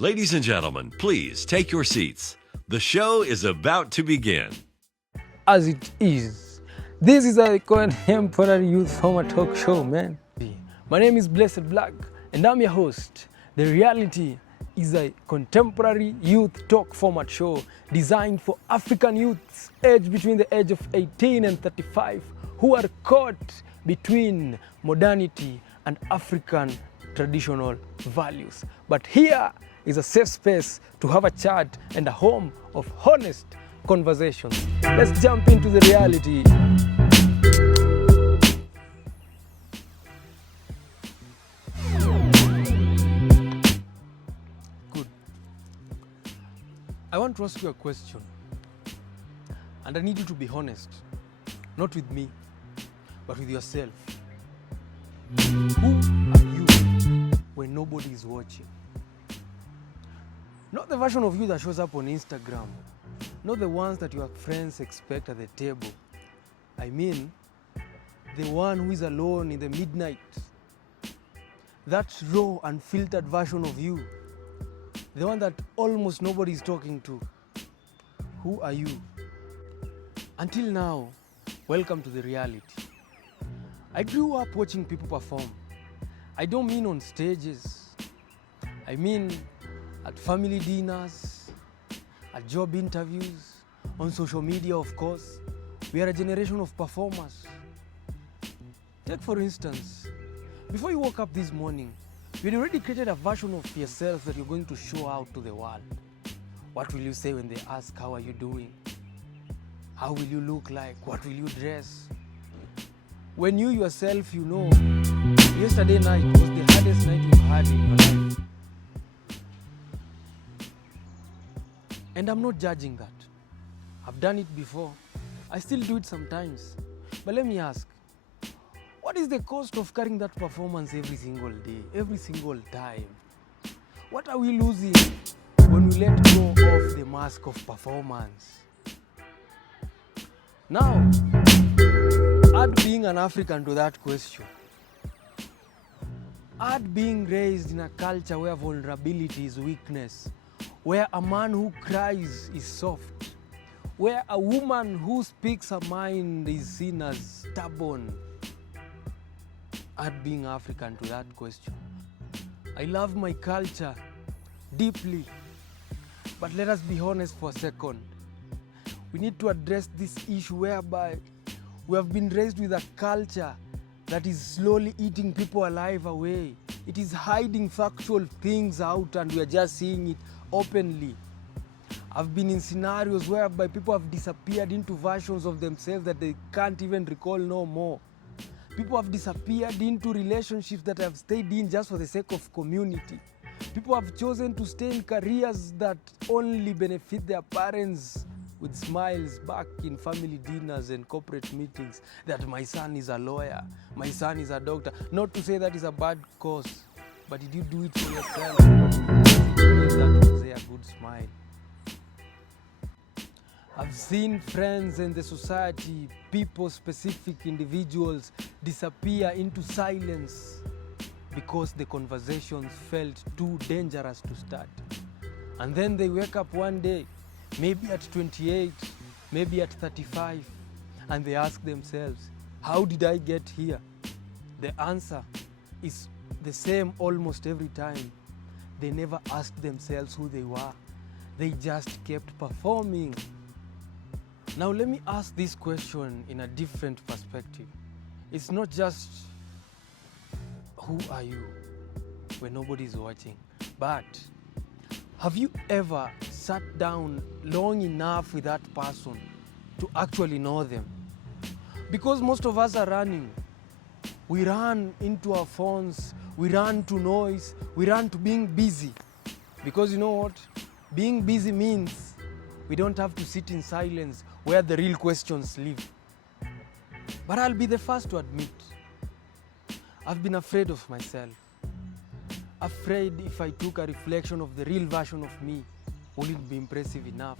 Ladies and gentlemen, please take your seats. The show is about to begin. As it is. This is a contemporary youth format talk show, man. My name is Blak, and I'm your host. The Reality is a contemporary youth talk format show designed for African youths aged between the age of 18 and 35 who are caught between modernity and African traditional values. But here is a safe space to have a chat and a home of honest conversations. Let's jump into the reality. Good. I want to ask you a question, and I need you to be honest, not with me, but with yourself. Who are you when nobody is watching? Not the version of you that shows up on Instagram. Not the ones that your friends expect at the table. I mean, the one who is alone in the midnight. That raw, unfiltered version of you. The one that almost nobody is talking to. Who are you? Until now, welcome to the reality. I grew up watching people perform. I don't mean on stages. I mean at family dinners, at job interviews, on social media, of course. We are a generation of performers. Take for instance, before you woke up this morning, you had already created a version of yourself that you're going to show out to the world. What will you say when they ask, how are you doing? How will you look like? What will you dress? When you yourself, you know, yesterday night was the hardest night you've had in your life. And I'm not judging that. I've done it before. I still do it sometimes. But let me ask, what is the cost of carrying that performance every single day, every single time? What are we losing when we let go of the mask of performance? Now, add being an African to that question. Add being raised in a culture where vulnerability is weakness, where a man who cries is soft, where a woman who speaks her mind is seen as stubborn. Add being African to that question. I love my culture deeply, but let us be honest for a second. We need to address this issue whereby we have been raised with a culture that is slowly eating people alive away. It is hiding factual things out and we are just seeing it openly. I've been in scenarios whereby people have disappeared into versions of themselves that they can't even recall no more. People have disappeared into relationships that have stayed in just for the sake of community. People have chosen to stay in careers that only benefit their parents with smiles back in family dinners and corporate meetings that my son is a lawyer, my son is a doctor. Not to say that is a bad cause, but did you do it for yourself? That was a good smile. I've seen friends in the society, people, specific individuals disappear into silence because the conversations felt too dangerous to start. And then they wake up one day, maybe at 28, maybe at 35, and they ask themselves, how did I get here? The answer is the same almost every time. They never asked themselves who they were. They just kept performing. Now let me ask this question in a different perspective. It's not just who are you when nobody's watching, but have you ever sat down long enough with that person to actually know them? Because most of us are running. We run into our phones, we run to noise, we run to being busy. Because you know what? Being busy means we don't have to sit in silence where the real questions live. But I'll be the first to admit, I've been afraid of myself. Afraid if I took a reflection of the real version of me, will it be impressive enough?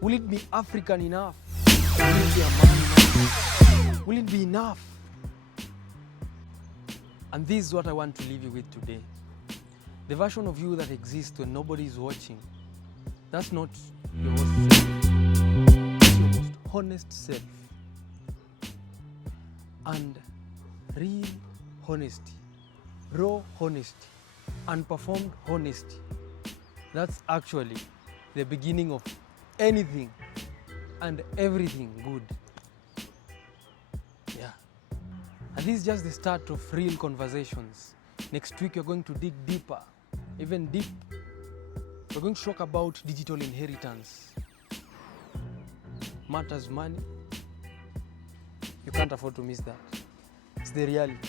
Will it be African enough? Will it be a man enough? Will it be enough? And this is what I want to leave you with today. The version of you that exists when nobody is watching, that's not your most self. That's your most honest self. And real honesty, raw honesty, unperformed honesty, that's actually the beginning of anything and everything good. Yeah. And this is just the start of real conversations. Next week, you're going to dig deeper, even deep. We're going to talk about digital inheritance. Matters money. You can't afford to miss that. It's the reality.